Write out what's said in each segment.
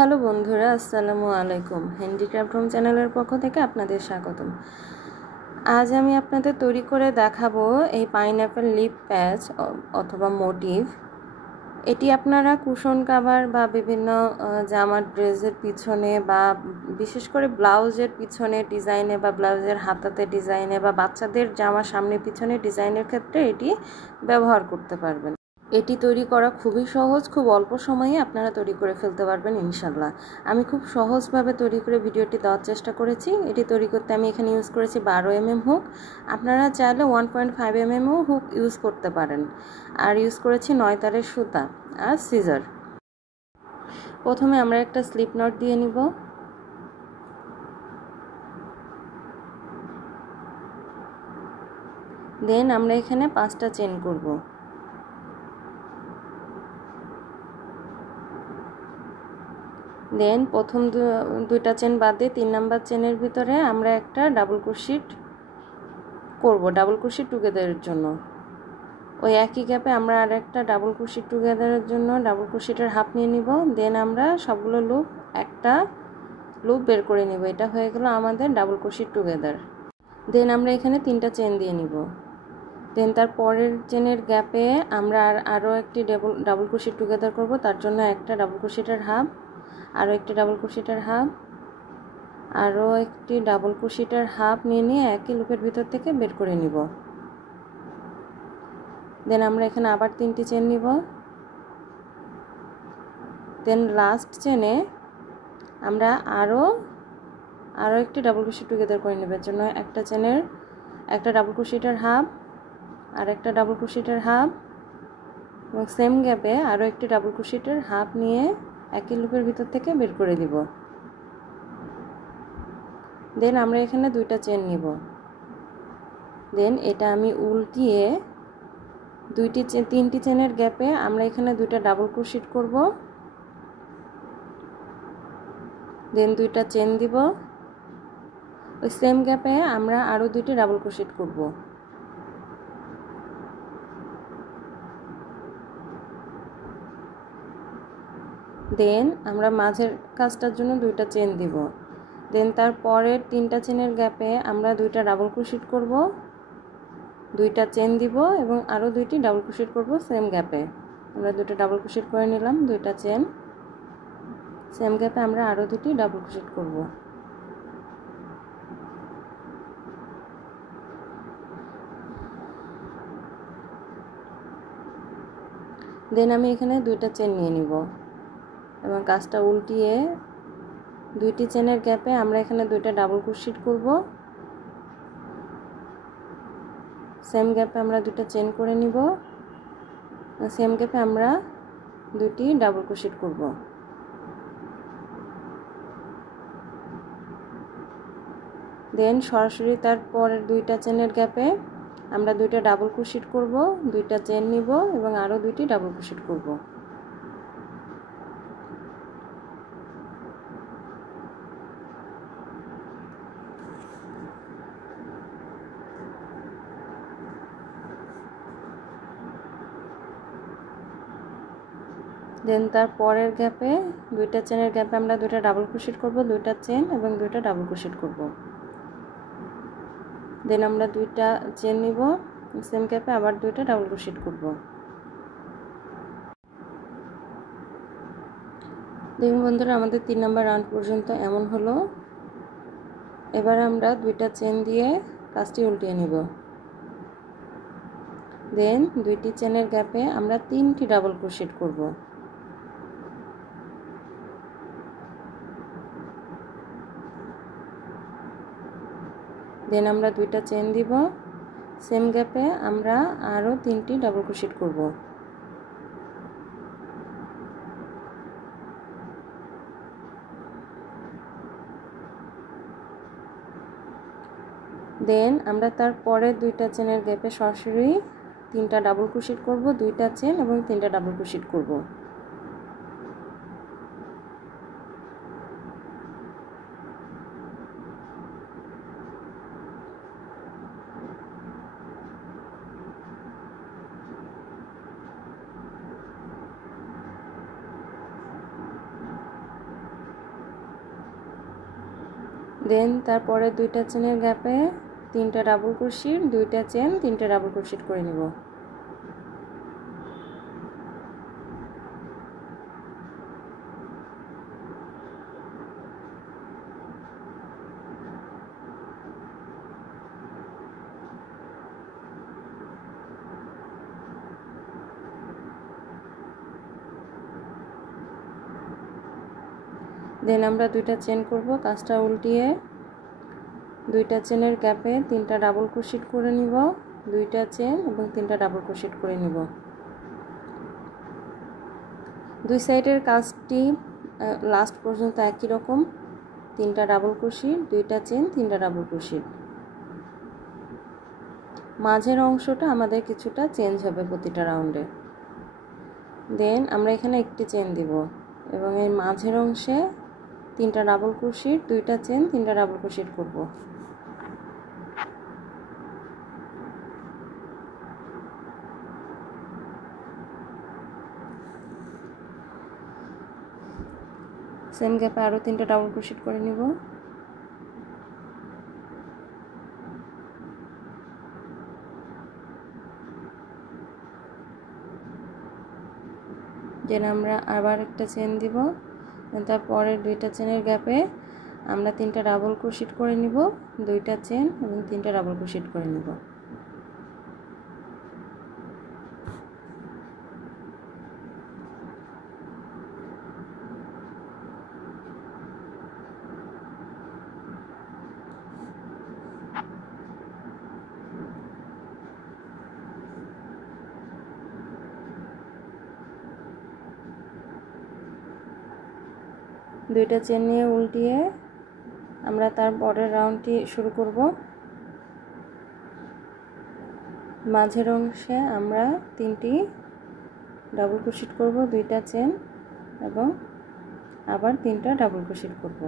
Hello বন্ধুরা, আসসালামু আলাইকুম। হ্যান্ডিক্রাফট হোম চ্যানেলের পক্ষ থেকে আপনাদের স্বাগতম। আজ আমি আপনাদের তৈরি করে দেখাবো এই পাইনঅ্যাপেল লিপ প্যাচ অথবা মোটিভ। এটি আপনারা কুশন কাভার বা বিভিন্ন জামার ড্রেসের পিছনে বা বিশেষ করে ব্লাউজের পিছনে ডিজাইনে বা ব্লাউজের হাতাতে ডিজাইনে বা বাচ্চাদের জামার সামনে পিছনে ডিজাইনের ক্ষেত্রে এটি ব্যবহার করতে পারবেন। এটি তৈরি করা খুবই সহজ, খুব অল্প সময়ে আপনারা তৈরি করে ফেলতে পারবেন ইনশাল্লাহ। আমি খুব সহজভাবে তৈরি করে ভিডিওটি দেওয়ার চেষ্টা করেছি। এটি তৈরি করতে আমি এখানে ইউজ করেছি 12 mm হুক। আপনারা চাইলে 1.5 mm হুক ইউজ করতে পারেন। আর ইউজ করেছি 9 তারের সুতা আর সিজার। প্রথমে আমরা একটা স্লিপ নট দিয়ে নিব। দেন আমরা এখানে 5টা চেন করব। দেন প্রথম দুইটা চেন বাদে 3 নাম্বার চেনের ভিতরে আমরা একটা ডাবল ক্রোশেট করব, ডাবল ক্রোশেট টুগেদারের জন্য। ওই একই গ্যাপে আমরা আর একটা ডাবল ক্রোশেট টুগেদারের জন্য ডাবল ক্রোশেটের হাফ নিয়ে নিব। দেন আমরা সবগুলো লুপ একটা লুপ বের করে নিব। এটা হয়ে গেল আমাদের ডাবল ক্রোশেট টুগেদার। দেন আমরা এখানে 3টা চেন দিয়ে নিব। দেন তার পরের চেনের গ্যাপে আমরা আরও একটি ডাবল ক্রোশেট টুগেদার করব। তার জন্য একটা ডাবল ক্রোশেটের হাফ, আরও একটি ডাবল ক্রোশেটের হাফ, আরও একটি ডাবল ক্রোশেটের হাফ নিয়ে একই লুপের ভিতর থেকে বের করে নিব। দেন আমরা এখানে আবার 3টি চেন নিব। দেন লাস্ট চেনে আমরা আরও একটি ডাবল ক্রোশেট টুগেদার করে নেব। এর জন্য একটা চেনের একটা ডাবল ক্রোশেটের হাফ, আর একটা ডাবল ক্রোশেটের হাফ এবং সেম গ্যাপে আরও একটি ডাবল ক্রোশেটের হাফ নিয়ে একই লুপের ভিতর থেকে বের করে দিব। দেন আমরা এখানে 2টা চেন নিব। দেন এটা আমি উল্টিয়ে 3টি চেনের গ্যাপে আমরা এখানে 2টা ডাবল ক্রোশেট করব। দেন 2টা চেন দিব। ওই সেম গ্যাপে আমরা আরও 2টি ডাবল ক্রোশেট করব। দেন আমরা মাঝের কাজটার জন্য 2টা চেন দিব। দেন তার পরের 3টা চেনের গ্যাপে আমরা 2টা ডাবল ক্রোশেট করব, 2টা চেন দিব এবং আরও 2টি ডাবল ক্রোশেট করব সেম গ্যাপে। আমরা 2টা ডাবল ক্রোশেট করে নিলাম, 2টা চেন, সেম গ্যাপে আমরা আরও 2টি ডাবল ক্রোশেট করব। দেন আমি এখানে 2টা চেন নিয়ে নিব এবং কাজটা উল্টিয়ে 2টি চেনের গ্যাপে আমরা এখানে 2টা ডাবল ক্রোশেট করব। সেম গ্যাপে আমরা 2টা চেন করে নিব, সেম গ্যাপে আমরা 2টি ডাবল ক্রোশেট করব। দেন সরাসরি তার পরের 2টা চেনের গ্যাপে আমরা 2টা ডাবল ক্রোশেট করব, 2টা চেন নিব এবং আরও 2টি ডাবল ক্রোশেট করব। দেন তার পরের গ্যাপে 2টা চেনের গ্যাপে আমরা 2টা ডাবল ক্রোশেট করব, 2টা চেন এবং 2টা ডাবল ক্রোশেট করব। দেন আমরা 2টা চেন নিব, সেম গ্যাপে আবার 2টা ডাবল ক্রোশেট করব। দেখুন বন্ধুরা, আমাদের 3 নাম্বার রাউন্ড পর্যন্ত এমন হলো। এবার আমরা 2টা চেন দিয়ে কাজটি উল্টিয়ে নিব। দেন 2টি চেনের গ্যাপে আমরা 3টি ডাবল ক্রোশেট করব। দেন আমরা 2টা চেন দিব, সেম গ্যাপে আমরা আরও 3টি ডাবল ক্রোশেট করব। দেন আমরা তার পরের 2টা চেনের গ্যাপে সরাসরি 3টা ডাবল ক্রোশেট করব, 2টা চেন এবং 3টা ডাবল ক্রোশেট করব। দেন তারপরে দুইটা চেনের গ্যাপে তিনটা ডাবল ক্রোশেট, দুইটা চেন, তিনটা ডাবল ক্রোশেট করে নিব। দেন আমরা দুইটা চেন করব, কাজটা উল্টিয়ে দুইটা চেনের গ্যাপে তিনটা ডাবল ক্রোশেট করে নিব, দুইটা চেন এবং তিনটা ডাবল ক্রোশেট করে নিব। দুই সাইডের কাজটি লাস্ট পর্যন্ত একই রকম, তিনটা ডাবল ক্রোশেট, দুইটা চেন, তিনটা ডাবল ক্রোশেট। মাঝের অংশটা আমাদের কিছুটা চেঞ্জ হবে প্রতিটা রাউন্ডে। দেন আমরা এখানে একটি চেন দিব এবং এই মাঝের অংশে তিনটা ডাবল ক্রোশেট, দুইটা চেন, তিনটা ডাবল ক্রোশেট করব। সেম গ্যাপে আরও তিনটা ডাবল ক্রোশেট করে নিব। দেন আমরা আবার একটা চেন দিব, তারপরে দুইটা চেনের গ্যাপে আমরা তিনটা ডাবল ক্রোশেট করে নিব, দুইটা চেন এবং তিনটা ডাবল ক্রোশেট করে নিব। দুইটা চেন নিয়ে উল্টিয়ে আমরা তার পরের রাউন্ডটি শুরু করব। মাঝের অংশে আমরা তিনটি ডাবল ক্রোশেট করব, দুইটা চেন এবং আবার তিনটা ডাবল ক্রোশেট করব।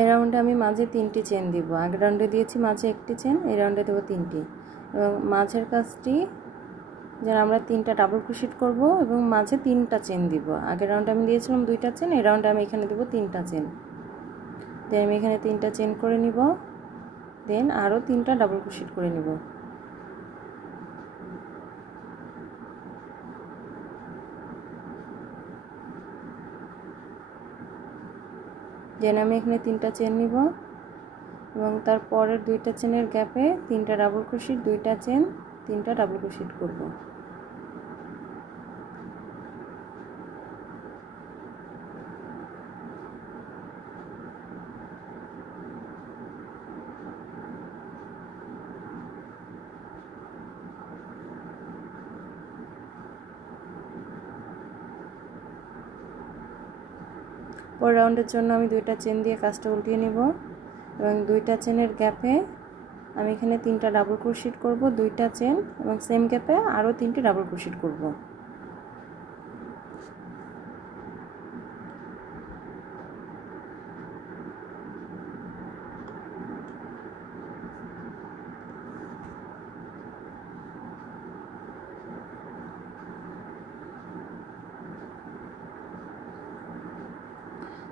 এই রাউন্ডে আমি মাঝে তিনটি চেন দিব, আগের রাউন্ডে দিয়েছি মাঝে একটি চেন, এই রাউন্ডে দেবো তিনটি। এবং মাঝের কাজটি যেন আমরা তিনটা ডাবল ক্রোশেট করব এবং মাঝে তিনটা চেন দিব। আগের রাউন্ডে আমি দিয়েছিলাম দুইটা চেন, এই রাউন্ডে আমি এখানে দেবো তিনটা চেন। দেন আমি এখানে তিনটা চেন করে নিব, দেন আরও তিনটা ডাবল ক্রোশেট করে নিব। দেন আমি এখানে তিনটা চেন নিব এবং তারপরের দুইটা চেনের গ্যাপে তিনটা ডাবল ক্রোশেট, দুইটা চেন, তিনটা ডাবল ক্রোশেট করব। পরের রাউন্ডের জন্য আমি দুইটা চেন দিয়ে কাজটা উল্টিয়ে নিব এবং দুইটা চেনের গ্যাপে আমি এখানে তিনটা ডাবল ক্রোশেট করব, দুইটা চেন এবং সেম গ্যাপে আরও তিনটি ডাবল ক্রোশেট করব।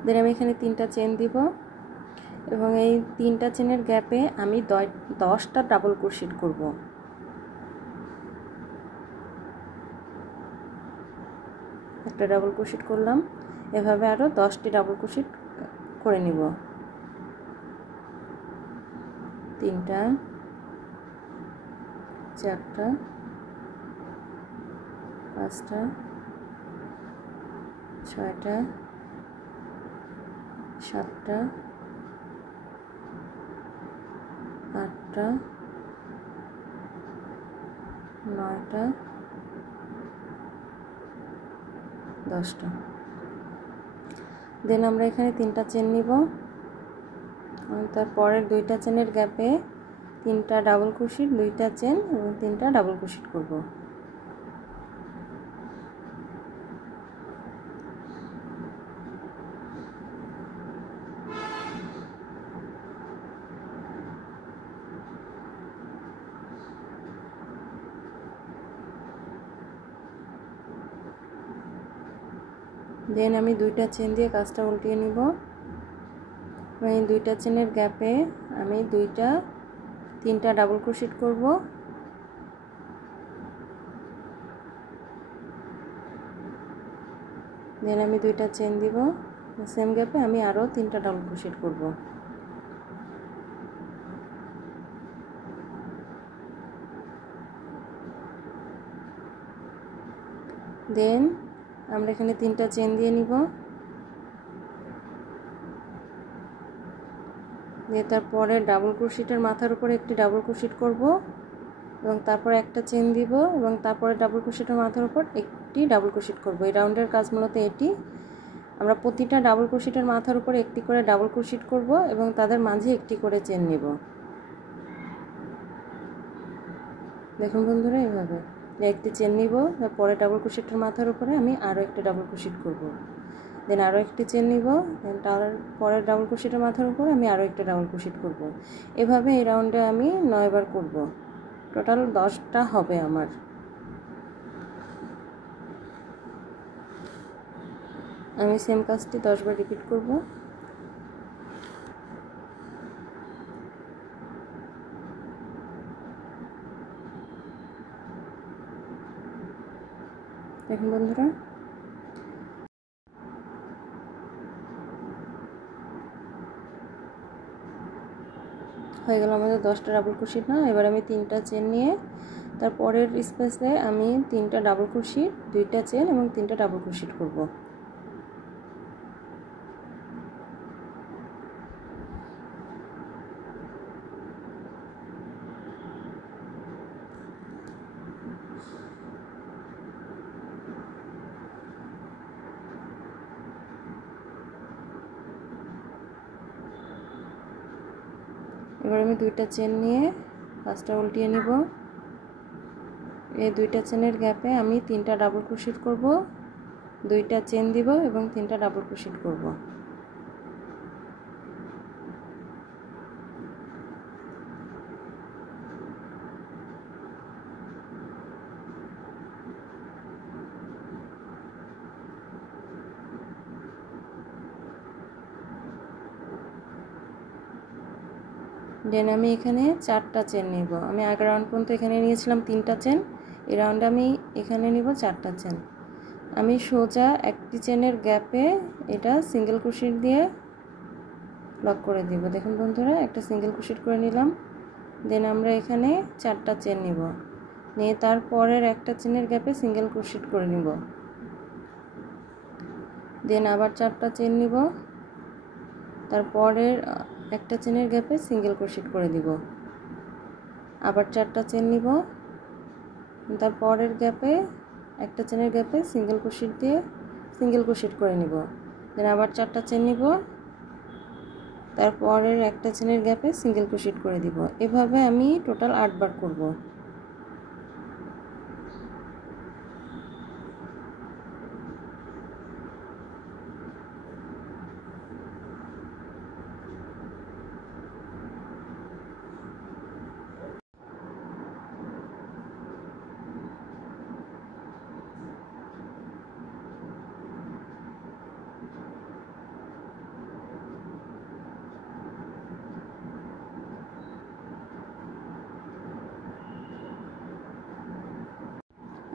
দেন আমি এখানে তিনটা চেন দিব এবং এই তিনটা চেনের গ্যাপে আমি 10টা ডাবল ক্রোশেট করব। একটা ডাবল ক্রোশেট করলাম, এভাবে আরও 10টি ডাবল ক্রোশেট করে নিব। তিনটা, চারটা, পাঁচটা, ছয়টা, সাতটা, আটটা, নয়টা, 10টা। দেন আমরা এখানে তিনটা চেন নিব, তারপরের দুইটা চেনের গ্যাপে তিনটা ডাবল ক্রোশেট, দুইটা চেন এবং তিনটা ডাবল ক্রোশেট করব। দেন আমি দুইটা চেন দিয়ে কাজটা উল্টিয়ে নিব। এই দুইটা চেনের গ্যাপে আমি তিনটা ডাবল ক্রোশেট করব। দেন আমি দুইটা চেন দিব, সেম গ্যাপে আমি আরও 3টা ডাবল ক্রোশেট করব। দেন আমরা এখানে 3টা চেন দিয়ে নিব, দিয়ে তারপরে ডাবল ক্রোশেটের মাথার উপরে একটি ডাবল ক্রোশেট করব এবং তারপর একটা চেন দিব এবং তারপরে ডাবল ক্রোশেটের মাথার উপর একটি ডাবল ক্রোশেট করব। এই রাউন্ডের কাজ মূলত এটি। আমরা প্রতিটা ডাবল ক্রোশেটের মাথার উপরে একটি করে ডাবল ক্রোশেট করব এবং তাদের মাঝে একটি করে চেন নিব। দেখুন বন্ধুরা, এইভাবে একটি চেন নিব, পরে ডাবল ক্রোশেটের মাথার উপরে আমি আরও একটা ডাবল ক্রোশেট করব। দেন আরও একটি চেন নিব, দেন তার পরের ডাবল ক্রোশেটের মাথার উপরে আমি আরও একটা ডাবল ক্রোশেট করব। এভাবে এই রাউন্ডে আমি 9 বার করব। টোটাল 10টা হবে আমার। আমি সেম কাজটি 10 বার রিপিট করব। দেখুন বন্ধুরা, হয়ে গেল আমাদের 10টা ডাবল ক্রোশেট। না, এবার আমি 3টা চেন নিয়ে তারপরের স্পেসে আমি 3টা ডাবল ক্রোশেট, 2টা চেন এবং 3টা ডাবল ক্রোশেট করব। এবার আমি 2টা চেন নিয়ে কাজটা উল্টিয়ে নিব। এই 2টা চেনের গ্যাপে আমি 3টা ডাবল ক্রোশেট করব, 2টা চেন দিব এবং 3টা ডাবল ক্রোশেট করব। দেন আমি এখানে 4টা চেন নিব। আমি আগের রাউন্ড পর্যন্ত এখানে নিয়েছিলাম 3টা চেন, এই রাউন্ডে আমি এখানে নিব 4টা চেন। আমি সোজা একটি চেনের গ্যাপে এটা সিঙ্গেল ক্রোশেট দিয়ে লক করে দিব। দেখুন বন্ধুরা, একটা সিঙ্গেল ক্রোশেট করে নিলাম। দেন আমরা এখানে 4টা চেন নিব, নিয়ে তারপরের একটা চেনের গ্যাপে সিঙ্গেল ক্রোশেট করে নিব। দেন আবার 4টা চেন নিব, তারপরের একটা চেনের গ্যাপে সিঙ্গেল ক্রোশেট করে দিব। আবার 4টা চেন নিব, তারপরের গ্যাপে একটা চেনের গ্যাপে সিঙ্গেল ক্রোশেট দিয়ে সিঙ্গেল ক্রোশেট করে নিব। দেন আবার 4টা চেন নিব, তারপরের একটা চেনের গ্যাপে সিঙ্গেল ক্রোশেট করে দিব। এভাবে আমি টোটাল 8 বার করব।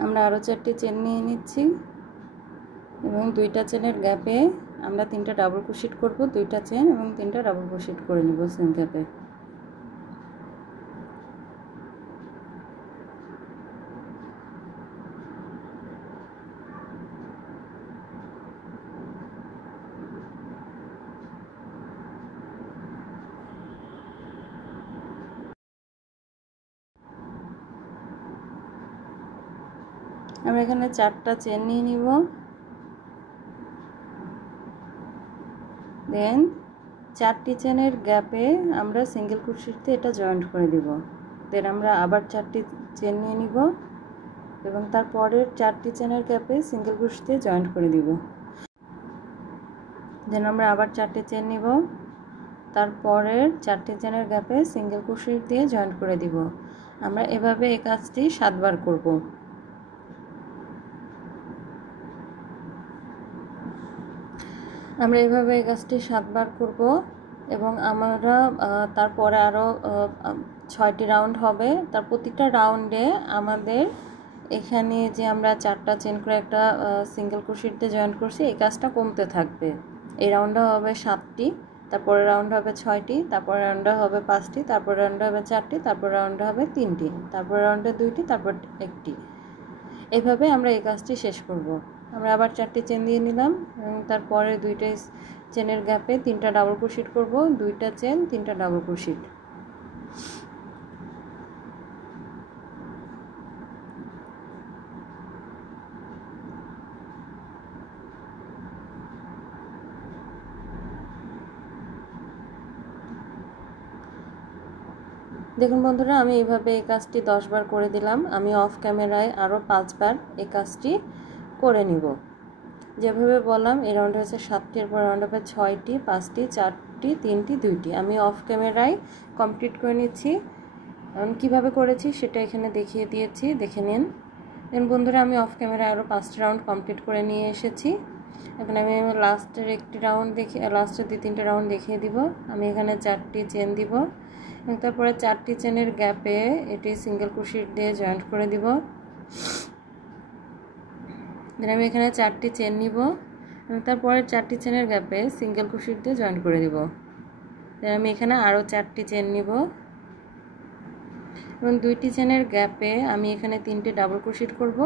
আমরা আরও 4টি চেন নিয়ে নিচ্ছি এবং 2টা চেনের গ্যাপে আমরা 3টা ডাবল ক্রোশেট করব। 2টা চেন এবং 3টা ডাবল ক্রোশেট করে নিব সেম গ্যাপে। আমরা এখানে 4টা চেন নিয়ে নিব। দেন 4টি চেনের গ্যাপে আমরা সিঙ্গেল ক্রোশেট দিয়ে এটা জয়েন্ট করে দিব। দেন আমরা আবার 4টি চেন নিয়ে নিব এবং তারপরের 4টি চেনের গ্যাপে সিঙ্গেল ক্রোশেট দিয়ে জয়েন্ট করে দিব। দেন আমরা আবার 4টি চেন নিব, তারপরের 4টি চেনের গ্যাপে সিঙ্গেল ক্রোশেট দিয়ে জয়েন্ট করে দিব। আমরা এভাবে এই কাজটি 7 বার করব। আমরা এভাবে এই কাজটি 7 বার করব এবং আমরা তারপরে আরও 6টি রাউন্ড হবে। তার প্রত্যেকটা রাউন্ডে আমাদের এখানে যে আমরা 4টা চেন করে একটা সিঙ্গেল ক্রোশেটে জয়েন্ট করছি এই কাজটা কমতে থাকবে। এই রাউন্ডে হবে 7টি, তারপরে রাউন্ড হবে 6টি, তারপরে রাউন্ডে হবে 5টি, তারপরে রাউন্ডে হবে 4টি, তারপরে রাউন্ডে হবে 3টি, তারপরে রাউন্ডে 2টি, তারপর 1টি। এইভাবে আমরা এই কাজটি শেষ করব। আমরা আবার 4টি চেন দিয়ে নিলাম এবং তারপরে 2টা চেনের গ্যাপে 3টা ডাবল ক্রোশেট করব, 2টা চেন 3টা ডাবল ক্রোশেট। দেখুন বন্ধুরা, আমি এইভাবে এই কাজটি 10 বার করে দিলাম। আমি অফ ক্যামেরায় আরও 5 বার এই কাজটি করে নিব। যেভাবে বললাম এই রাউন্ডে হচ্ছে 7টি, এরপর রাউন্ড হবে 6টি, 5টি, 4টি, 3টি, 2টি। আমি অফ ক্যামেরায় কমপ্লিট করে নিচ্ছি। কীভাবে করেছি সেটা এখানে দেখিয়ে দিয়েছি, দেখে নিন। দেন বন্ধুরা, আমি অফ ক্যামেরায় আরও 5টি রাউন্ড কমপ্লিট করে নিয়ে এসেছি। এখন আমি লাস্টের একটি রাউন্ড লাস্টের 2-3টে রাউন্ড দেখিয়ে দিব। আমি এখানে 4টি চেন দিব এবং তারপরে 4টি চেনের গ্যাপে এটি সিঙ্গেল ক্রোশেট দিয়ে জয়েন্ট করে দিব। দেন আমি এখানে 4টি চেন নিব এবং তারপরে 4টি চেনের গ্যাপে সিঙ্গেল ক্রোশেট দিয়ে জয়েন্ট করে দিব। দেন আমি এখানে আরও 4টি চেন নিব এবং 2টি চেনের গ্যাপে আমি এখানে 3টে ডাবল ক্রোশেট করব।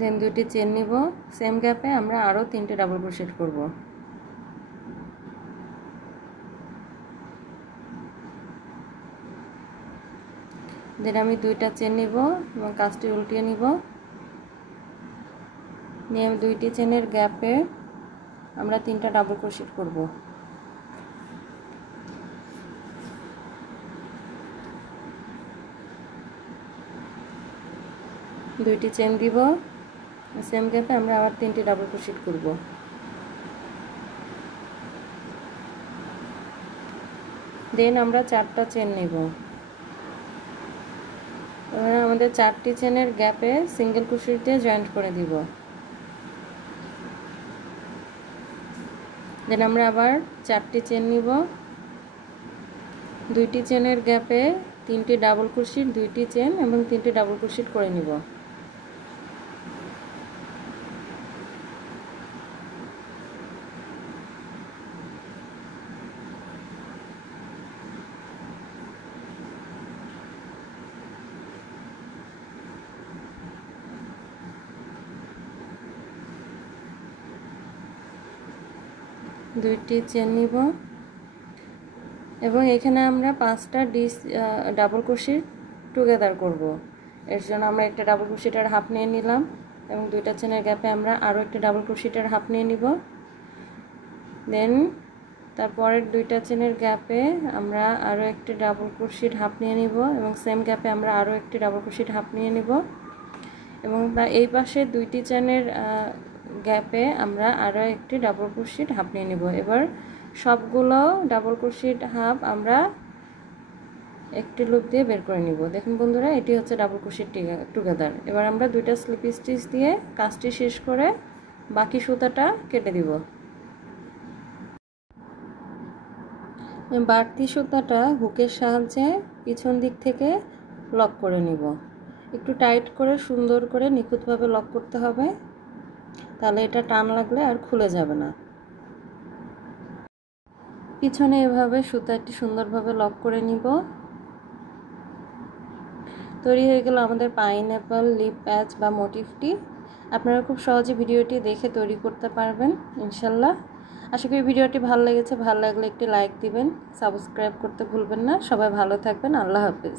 দেন 2টি চেন নিব, সেম গ্যাপে আমরা আরও 3টে ডাবল ক্রোশেট করব। দেন আমি 2টা চেন নিব এবং কাজটি উল্টিয়ে নিব, নিয়ে 2টি চেনের গ্যাপে আমরা 3টা ডাবল ক্রোশেট করব। দুইটি চেন দিব, সেম গ্যাপে আমরা আবার 3টি ডাবল ক্রোশেট করব। দেন আমরা 4টা চেন নেব। এবার আমাদের 4টি চেনের গ্যাপে সিঙ্গেল ক্রোশেট দিয়ে জয়েন্ট করে দিব। দেন আমরা আবার 4টি চেন নিব, 2টি চেনের গ্যাপে 3টি ডাবল ক্রোশেট, 2টি চেন এবং 3টি ডাবল ক্রোশেট করে নিব। দুইটি চেন নিব এবং এখানে আমরা 5টা ডাবল ক্রোশেট টুগেদার করব। এর জন্য আমরা একটা ডাবল ক্রোশেটের হাফ নিয়ে নিলাম এবং 2টা চেনের গ্যাপে আমরা আরও একটা ডাবল ক্রোশেটের হাফ নিয়ে নিব। দেন তারপরের 2টা চেনের গ্যাপে আমরা আরও একটি ডাবল ক্রোশেট হাফ নিয়ে নিব এবং সেম গ্যাপে আমরা আরও একটি ডাবল ক্রোশেট হাফ নিয়ে নিব এবং তার এই পাশে 2টি চেনের গ্যাপে আমরা আরও একটি ডাবল ক্রোশেট হাফ নিয়ে নিব। এবার সবগুলো ডাবল ক্রোশেট হাফ আমরা একটি লুপ দিয়ে বের করে নিব। দেখুন বন্ধুরা, এটি হচ্ছে ডাবল ক্রোশেট টুগেদার। এবার আমরা 2টা স্লিপ স্টিচ দিয়ে কাজটি শেষ করে বাকি সুতাটা কেটে দিব। বাড়তি সুতাটা হুকের সাহায্যে পিছন দিক থেকে লক করে নিব। একটু টাইট করে সুন্দর করে নিখুঁতভাবে লক করতে হবে, তাহলে এটা টান লাগলে আর খুলে যাবে না। পিছনে এভাবে সুতাটি সুন্দরভাবে লক করে নিব। তৈরি হয়ে গেল আমাদের পাইনঅ্যাপল লিপ প্যাচ বা মোটিভটি। আপনারা খুব সহজে ভিডিওটি দেখে তৈরি করতে পারবেন ইনশাল্লাহ। আশা করি ভিডিওটি ভালো লেগেছে। ভালো লাগলে একটি লাইক দিবেন, সাবস্ক্রাইব করতে ভুলবেন না। সবাই ভালো থাকবেন। আল্লাহ হাফেজ।